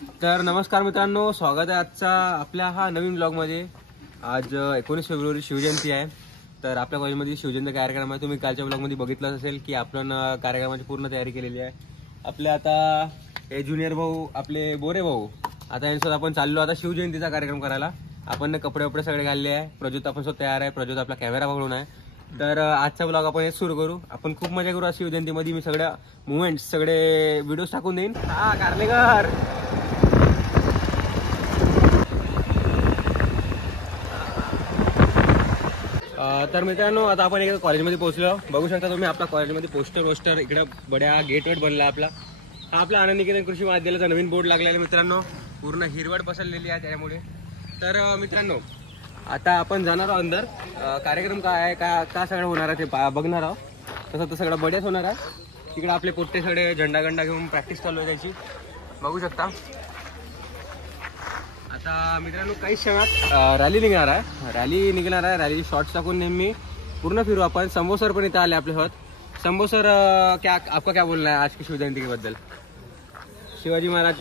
तर नमस्कार मित्रांनो, स्वागत आहे आजचा आपल्या हा नवीन ब्लॉगमध्ये। आज 19 फेब्रुवारी शिवजयंती आहे। तर आपल्या कॉलेजमध्ये शिवजयंती कार्यक्रम आहे। तुम्ही कालच्या ब्लॉगमध्ये बघितलं असेल की आपण कार्यक्रमाची पूर्ण तयारी केलेली आहे। आपले आता हे ज्युनियर भाऊ, आपले बोरे भाऊ, आता यांच्यासोबत आपण चाललो आता शिवजयंतीचा कार्यक्रम करायला। आपण कपडे सगळे घालले आहे। प्रज्योत आपण स्वतः तयार आहे। प्रज्योत आपला कॅमेरा पकडून आहे। तर आजचा ब्लॉग आपण हे सुरू करू। आपण खूप मजा करू आज शिवजयंतीमध्ये। मी सगळ्या मुवमेंट्स, सगळे व्हिडिओज टाकून देईन। हा कारलेकर तर मित्रांनो, आता आपण एका कॉलेजमध्ये पोहोचलो। बघू शकता तुम्ही आपल्या कॉलेजमध्ये पोस्टर इकडे बड्या गेटवर बनला आपला। हा आपला आनंद निकेतन कृषी महाविद्यालयाचा नवीन बोर्ड लागलेला आहे मित्रांनो। पूर्ण हिरवळ पसरलेली आहे त्यामुळे। तर मित्रांनो, आता आपण जाणार आहोत अंदर। कार्यक्रम काय आहे, का सगळं होणार आहे ते बघणार आहोत। तसं तर सगळं बड्याच होणार आहे। तिकडे आपले पोट्टे सगळे झेंडा घेऊन प्रॅक्टिस चालू आहे त्याची, बघू शकता। आता मित्रांनो, काही क्षणात रॅली निघणार आहे। रॅली शॉर्ट्स टाकून नेहमी पूर्ण फिरू आपण। शंभो सर पण इथे आले आपल्यासोबत। शंभो सर, आपका क्या बोलना है आज की शिवजयंती के बद्दल? शिवाजी महाराज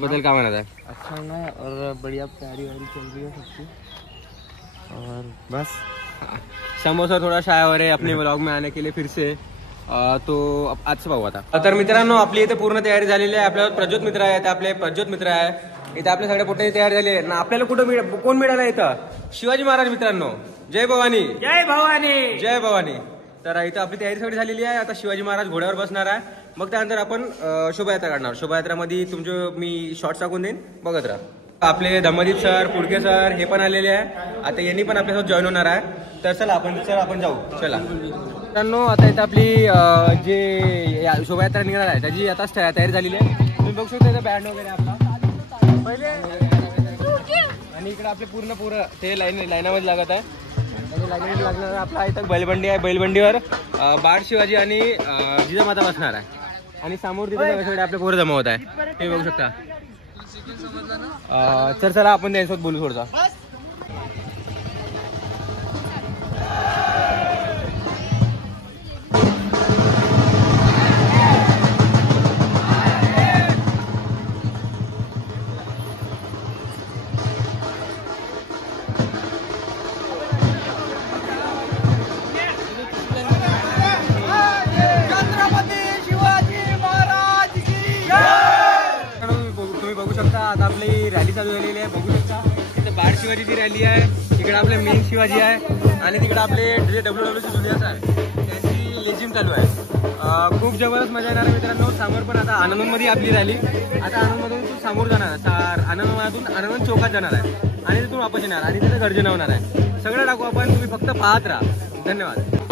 बदल क्या मानता है? अच्छा है और बढ़िया तैयारी वारी चल रही है सबकी, और बस। शंभो सर थोड़ा शायर है अपने ब्लॉग में आने के लिए फिर से। तो आज से पाहू आता। तर मित्रांनो, आपली इथे पूर्ण तयारी झालेली आहे। आपल्यावर प्रज्योत मित्र आहे, आपले प्रज्योत मित्र आहे इथे। आपले सगळे पोट्याची तयारी झाली आहे ना। आपल्याला कुठं कोण मिळाला इथं? शिवाजी महाराज मित्रांनो। जय भवानी, जय भवानी, जय भवानी। तर इथं आपली तयारी सगळी झालेली आहे। आता शिवाजी महाराज घोड्यावर बसणार आहे। मग त्यानंतर आपण शोभायात्रा काढणार। शोभायात्रामध्ये तुमचे मी शॉर्ट्स टाकून देईन, बघत राहा। आपले दमदीप सर, पुडके सर हे पण आलेले आहे। आता यांनी पण आपल्यासोबत जॉईन होणार आहे। तर चला आपण जाऊ, चला मित्रांनो। आता इथं आपली जे शोभायात्रा निघणार आहे त्याची आता तयारी झालेली आहे। तुम्ही बघू शकता इथं बँड वगैरे आपला पहिले, आणि इकडे आपले पूर्ण ते लाईनामध्ये लागत आहे। लाईनीमध्ये लागणार आपला इथं बैलबंडी आहे। बैलबंडीवर बाळ शिवाजी आणि जिजामाता बसणार आहे। आणि समोर तिथे सगळे आपले पोरं जमा होत आहे, ते बघू शकता। चला आपण त्यांच्यासोबत बोलू थोडंसं। आता आपली रॅली चालू झालेली आहे, बघू शकता। इथे बाळ शिवाजीची रॅली आहे, इकडे आपले मेन शिवाजी आहे, आणि तिकडे आपले जे WWC जुनियर्स आहे त्यांची लेजिम चालू आहे। खूप जबरदस्त मजा येणार आहे मित्रांनो। समोर पण आता आनंदमध्ये आपली रॅली, आता आनंदमधून तू समोर जाणार, आनंदमधून आनंद चौकात जाणार आहे, आणि तिथून वापस येणार, आणि तिथे गर्जना होणार आहे। सगळं टाकू आपण, तुम्ही फक्त पाहत राहा। धन्यवाद।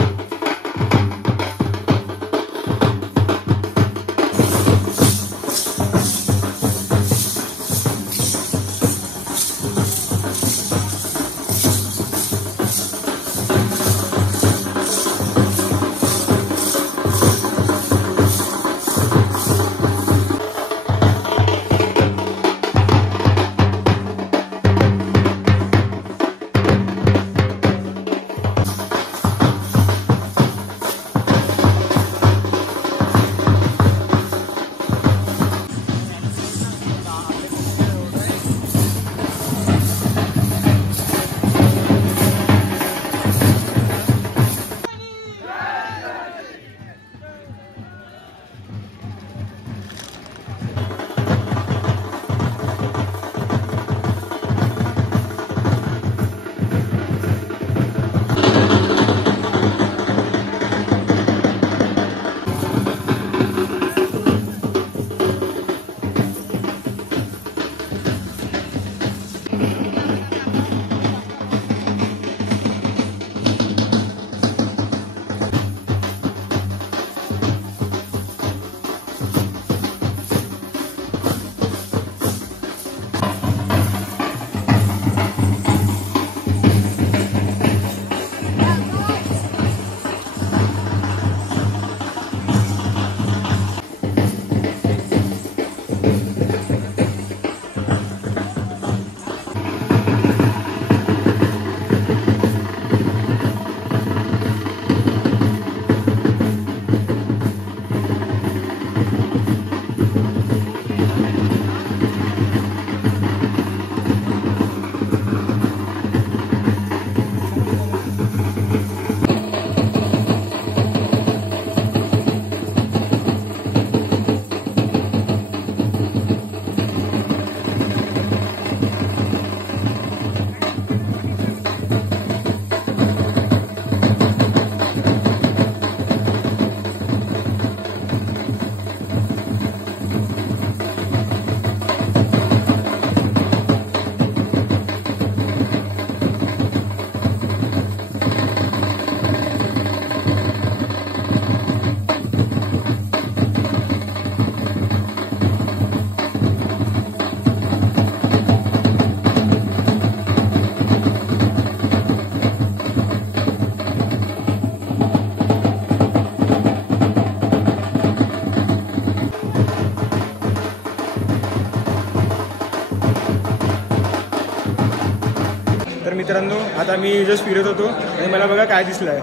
मित्रांनो आता मी जस्ट फिरत होतो आणि मला बघा काय दिसलंय.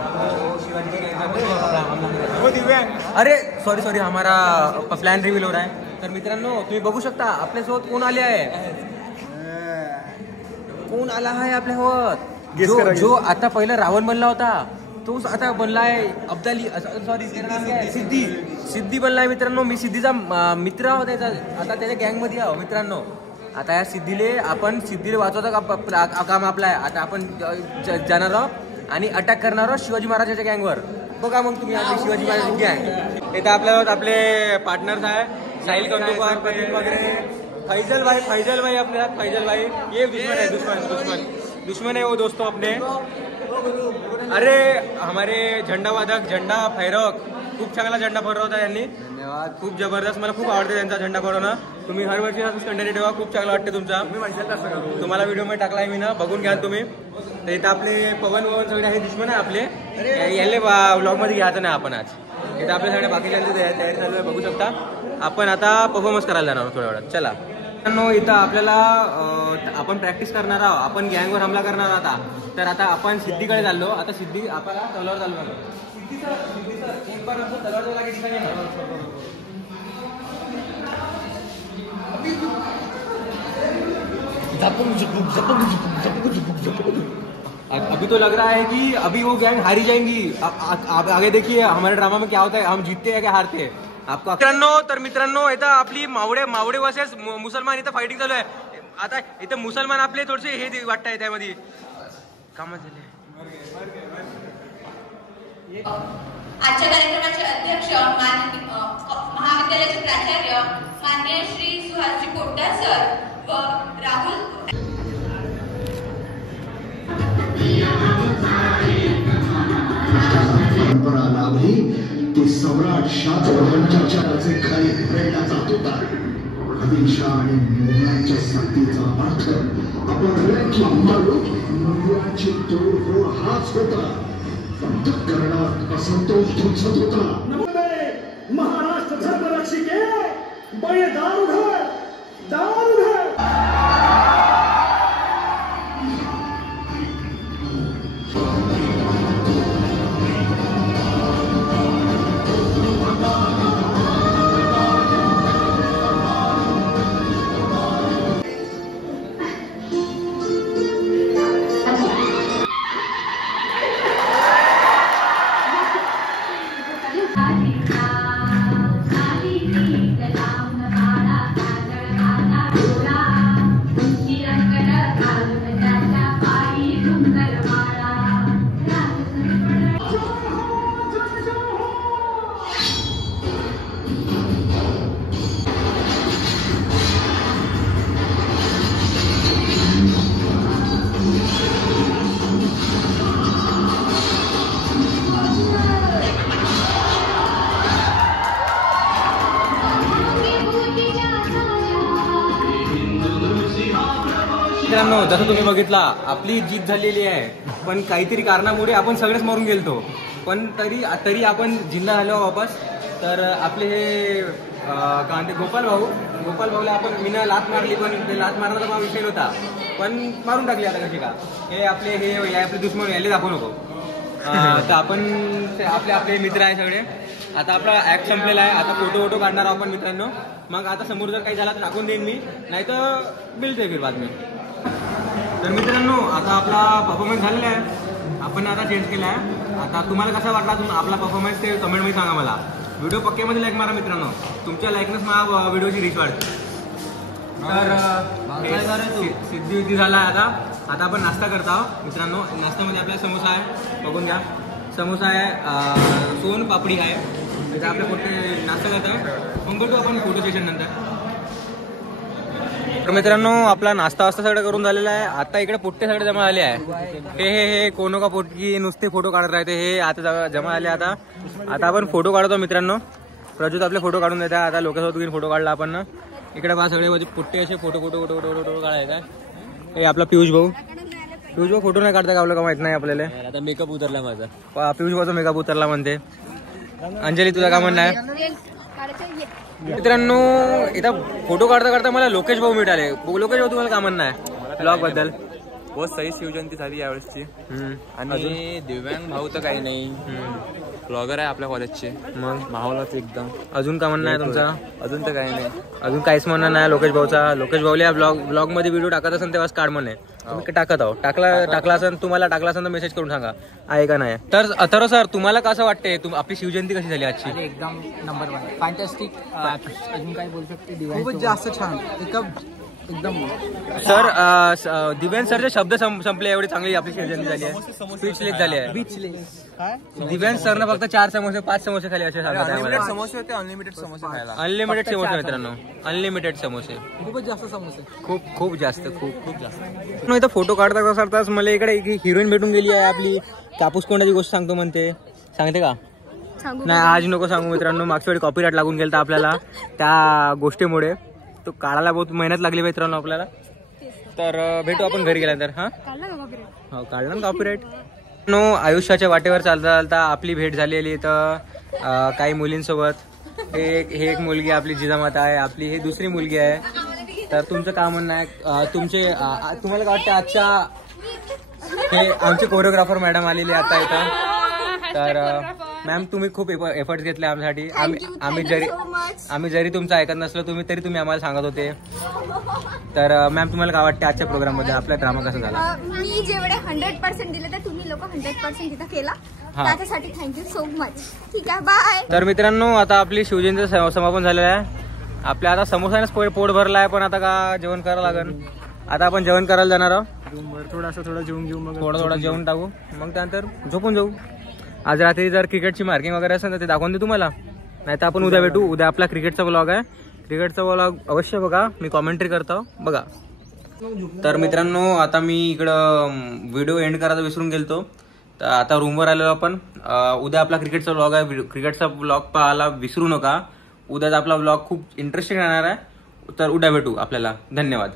हो दिव्यांग. अरे सॉरी हमारा प्लॅन रिव्हील हो रहा है. तर मित्रांनो तुम्ही बघू शकता आपल्यासोबत कोण आले आहे. कोण आला आहे आपल्यासोबत. जो आता पहिला रावण बनला होता तोच आता बनलाय अब्दाली. सॉरी सिद्धी बनलाय मित्रांनो. मी सिद्धीचा मित्र आहोत त्याचा. आता त्याच्या गँगमध्ये आहो मित्रांनो. आता या सिद्धीले वाचवता काम आपलं आहे. आता आपण जाणार आहोत आणि अटॅक करणार आहोत शिवाजी महाराजांच्या गँगवर. बघा मग तुम्ही आपली शिवाजी महाराजांची गँग. इथं आपल्यावर आपले पार्टनर्स आहे साहिल कंदुकर, प्रदीप वगैरे, फैजल भाई अपने साथ. फैजल भाई ये दुश्मन है वो दोस्तों अपने. अरे हमारे झंडा वादक, झंडा फैरवक, खूप चांगला झेंडा फरवता त्यांनी. धन्यवाद. खूप जबरदस्त. मला खूप आवडते त्यांचा झेंडा फरवणं. तुम्ही हर वर्षी कंटिन्यू ठेवा. खूप चांगला वाटते तुमचा. तुम्हाला व्हिडिओ मध्ये टाकलाय मी ना, बघून घ्या तुम्ही. तर इथं आपले पवन सगळे हे दुश्मन आहे आपले. याले ब्लॉग मध्ये घ्यायचं नाही आपण. आज इथं आपले सगळे बाकीच्यांची तयारी चालू आहे बघू शकता. आपण आता परफॉर्मन्स करायला जाणार आहोत थोड्या वेळात. चला इथं आपल्याला आपण प्रॅक्टिस करणार आहोत. आपण गँगवर हमला करणार आता. तर आता आपण सिद्धीकडे चाललो. आता सिद्धी आपल्याला तलवार चालवणार. सिद्धी सर एक बार हमको तलवार चला के दिखाइए ना. अभी तो लग रहा है कि अभी वो गैंग हारी जाएंगी. आप आगे देखिए हमारे ड्रामा में क्या होता है, हम जीतते हैं क्या हारते हैं. आपको मित्रांनो इथं आपली मावडे वर्सेस मुसलमान इथं फायटिंग चालू आहे. आता इथं मुसलमान आपले थोडेसे हे वाटत आहे त्यामध्ये काम झाले. आजच्या कार्यक्रमाचे अध्यक्ष महाविद्यालयाचे प्राचार्य माननीय श्री सुहासजी पोट्टा सर व राहुल परंपरा लाभली ते सम्राट शातवंशाच्या चर्चेचे खरे प्रेरणा जात होता. आदिलशाह आणि मोगलांच्या शक्तीचा अर्थ आपण मूल्याची तोडफोड हाच होता. अंतःकरणात असंतोष धुमसत होता. महाराष्ट्र धर्मरक्षिके बळे दारुधर मित्रांनो जसं तुम्ही बघितला आपली जीत झालेली आहे. पण काहीतरी कारणामुळे आपण सगळेच मरून गेलतो. पण तरी आपण जिंदा झालो वापस. तर आपले हे काय म्हणते गोपाल भाऊला आपण मीना लात मारली. पण ते लात मारण्याचा विषय नव्हता पण मारून टाकली. आता कशी का हे आपले दुश्मन यायला दाखवू नको. तर आपण आपले मित्र आहे सगळे. आता आपला ऍक्ट संपलेला आहे. आता फोटो काढणार आहोत आपण मित्रांनो. मग आता समोर जर काही झाला तर टाकून देईन मी, नाही तर मिळते फिर बाद में. तर मित्रांनो आता आपला परफॉर्मन्स झालेला आहे. आपण आता चेंज केला आहे. आता तुम्हाला कसा वाटला आपला परफॉर्मन्स ते कमेंटमध्ये सांगा मला. व्हिडिओ पक्क्यामध्ये लाईक मारा मित्रांनो. तुमच्या लाईकनेच मला व्हिडिओची रीच वाढते. तर सिद्धी झाला आहे. आता आपण नाश्ता करत आहोत मित्रांनो. नाश्त्यामध्ये आपल्याला समोसा आहे बघून घ्या. समोसा आहे, सोन पापडी आहे. त्याचा आपल्या पोटे नाश्ता करत आहे. मग भेटू आपण फोटो सेशन नंतर. तर मित्रांनो आपला नाश्ता सगळं करून झालेला आहे. आता इकडे पोट्टे सगळे जमा झाले आहे. हे कोणो का पोटकी नुसते फोटो काढत राहते. हे आता जमा झाले. आता आपण फोटो काढतो मित्रांनो. प्रज्योत आपले फोटो काढून देतात. आता लोकांसोबत फोटो काढला आपण ना. इकडे पहा सगळे म्हणजे पोट्टे असे फोटो काढायचा. हे आपला पियुष भाऊ फोटो नाही काढता का आपलं का माहित नाही आपल्याला. आता मेकअप उतरला माझा. पियुष भाऊचा मेकअप उतरला म्हणते. अंजली तुझा का म्हणणं आहे. मित्रांनो इथं फोटो काढता मला लोकेश भाऊ मिळाले. लोकेश भाऊ तुम्हाला काय म्हणणं आहे ब्लॉग बद्दल. बहुत सही शिवजयंती झाली यावेळेसची. आणि दिव्यांग भाऊ तर काही नाही, ब्लॉगर आहे आपल्या कॉलेजचे. मग माहोलच एकदम. अजून का म्हणणं आहे तुमचा? अजून तर काही नाही. अजून काहीच म्हणणं नाही लोकेश भाऊचा. लोकेश भाऊला ब्लॉग मध्ये व्हिडिओ टाकत असेल तेव्हाच काढ म्हणे. तुम्ही टाकत आहो. टाकला असेल, तुम्हाला टाकला असेल तर मेसेज करून सांगा आहे का नाही. तर अथर्व सर, तुम्हाला कसं वाटते आपली शिवजयंती कशी झाली आजची? एकदम नंबर 1 फॅन्टॅस्टिक. अजून काय बोलू शकते? खूपच जास्त छान. एकदम सर दिव्यांग सरचे शब्द संपले, एवढी चांगली आपली शिवजयंती झाली आहे. स्पीचलेस झाली आहे. दिव्यांग सरनं फक्त 4 समोसे 5 समोसे खाली असे सांगत आहे मला. समोसे होते, अनलिमिटेड समोसे खायला. अनलिमिटेड समोसे मित्रांनो, अनलिमिटेड समोसे. खूपच जास्त समोसे. खूप जास्त. इथं फोटो काढता करताच मला इकडे हिरोईन भेटून गेली आहे आपली. कापूस कोंडाची गोष्ट सांगतो म्हणते. सांगते का? नाही आज नको सांगू मित्रांनो. मागच्या वेळी कॉपीराईट लागून गेलं आपल्याला त्या गोष्टीमुळे. तो काढायला बहुत मेहनत लागली मित्रांनो आपल्याला. तर भेटू आपण घरी गेल्यानंतर. हा हो काढला ना कॉपीराईट. नो आयुष्याच्या वाटेवर चालता चालता आपली भेट झालेली. तर काही मुलींसोबत हे एक मुलगी आपली जिजामाता आहे, आपली ही दुसरी मुलगी आहे. तर तुमचं काय म्हणणं आहे? तुम्हाला काय वाटतं आजच्या हे आमचे कोरिओग्राफर मॅडम आलेले आता इथं. तर मॅम तुम्ही खूप एफर्ट्स घेतले आमच्यासाठी. आम्ही जरी तुमचं ऐकत नसलो तरी तुम्ही आम्हाला सांगत होते. तर मॅम तुम्हाला काय वाटतं आजच्या प्रोग्राम मध्ये आपला ड्रामा कसा झाला? मी जेवढे 100% दिले तर तुम्ही लोक 100% तिथं केला, त्याच्यासाठी थँक्यू सो मच. ठीक आहे, बाय. तर मित्रांनो आता आपली शिवजयंतीचं समापन झालेलं आहे. आपल्या आता समोसानेच पोट भरला आहे, पण आता का जेवण करावं लागेल. आता आपण जेवण करायला जाणार आहोत. थोडं जेवून घेऊ, मग थोडं जेवण टाकू, मग त्यानंतर झोपून जाऊ. आज रात्री जर क्रिकेटची मार्किंग वगैरे असेल तर ते दाखवून दे तुम्हाला. नाही तर आपण उद्या भेटू. उद्या आपला क्रिकेटचा व्लॉग आहे. क्रिकेटचा व्लॉग अवश्य बघा. मी कॉमेंट्री करतो बघा. तर मित्रांनो आता मी इकडं व्हिडिओ एंड करायला विसरून गेलतो. तर आता रूमवर आलेलो आपण. उद्या आपला क्रिकेटचा व्लॉग आहे. क्रिकेटचा व्लॉग पाहायला विसरू नका. उद्याचा आपला व्लॉग खूप इंटरेस्टिंग राहणार आहे. तर उद्या भेटू आपल्याला. धन्यवाद.